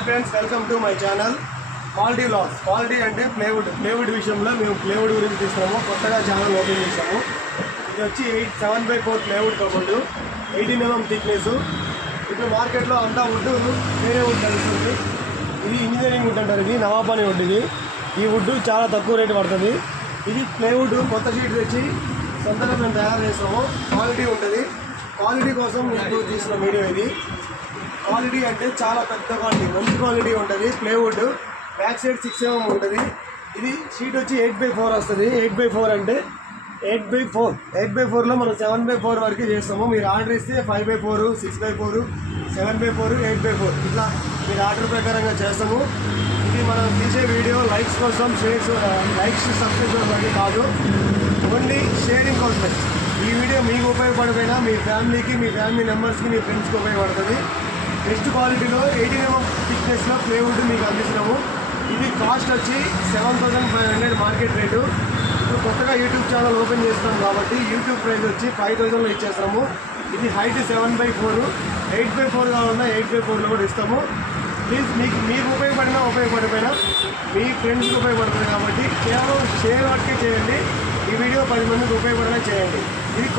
Hi friends, welcome to my channel quality vlogs. Quality అంటే plywood విషయంలో మేము plywood గురించి తీస్తాము. కొత్తగా ఛానల్ ఓపెన్ చేసాము. ఇది వచ్చి 7x4 plywood cupboard, 18 mm thickness. ఇప్పుడు మార్కెట్లో అంతా వుడ్ వేరే వుడ్ కలుస్తుంది. ఇది ఇంజనీరింగ్ వుడ్ అంటారు. ఇది నవాబాని వుడ్. ఈ వుడ్ చాలా తక్కువ రేటు పడుతుంది. ఇది ప్లేవుడ్ కొత్త షీట్ తెచ్చి సొంతంగా మేము తయారు చేస్తాము. క్వాలిటీ ఉంటుంది. క్వాలిటీ కోసం మీకు తీసిన వీడియో ఇది. క్వాలిటీ అంటే చాలా పెద్ద క్వాలిటీ, మంచి క్వాలిటీ ఉంటుంది. ప్లేవుడ్ బ్యాక్ సైడ్ 6 mm ఉంటుంది. ఇది షీట్ వచ్చి 8x4 వస్తుంది. 8x4 అంటే 8x4లో మనం 7x4 వరకు చేస్తాము. మీరు ఆర్డర్ ఇస్తే 5x4, 6x4, 7x4, 8x4 ఇట్లా మీరు ఆర్డర్ ప్రకారంగా చేస్తాము. ఇది మనం తీసే వీడియో లైక్స్ కోసం, లైక్స్ సబ్స్క్రైబర్స్ వరకు కాదు, ఓన్లీ షేరింగ్ కోసం. ఈ వీడియో మీకు ఉపయోగపడిపోయినా మీ ఫ్యామిలీకి, మీ ఫ్యామిలీ మెంబర్స్కి, మీ ఫ్రెండ్స్కి ఉపయోగపడుతుంది. బెస్ట్ క్వాలిటీలో 18 mm థిక్నెస్లో ప్లేవుడ్ మీకు అందిస్తున్నాము. ఇది కాస్ట్ వచ్చి 7,500 మార్కెట్ రేటు. ఇప్పుడు కొత్తగా యూట్యూబ్ ఛానల్ ఓపెన్ చేస్తున్నాం కాబట్టి యూట్యూబ్ ప్రైస్ వచ్చి 5,000లో ఇచ్చేస్తాము. ఇది హైట్ 7x4, 8x4 కావాలన్నా 8x4లో కూడా ఇస్తాము. ప్లీజ్ మీకు ఉపయోగపడిపోయినా మీ ఫ్రెండ్స్కి ఉపయోగపడుతుంది కాబట్టి కేవలం షేర్ వరకే చేయండి. ఈ వీడియో 10 మందికి ఉపయోగపడేలా చేయండి. ఇది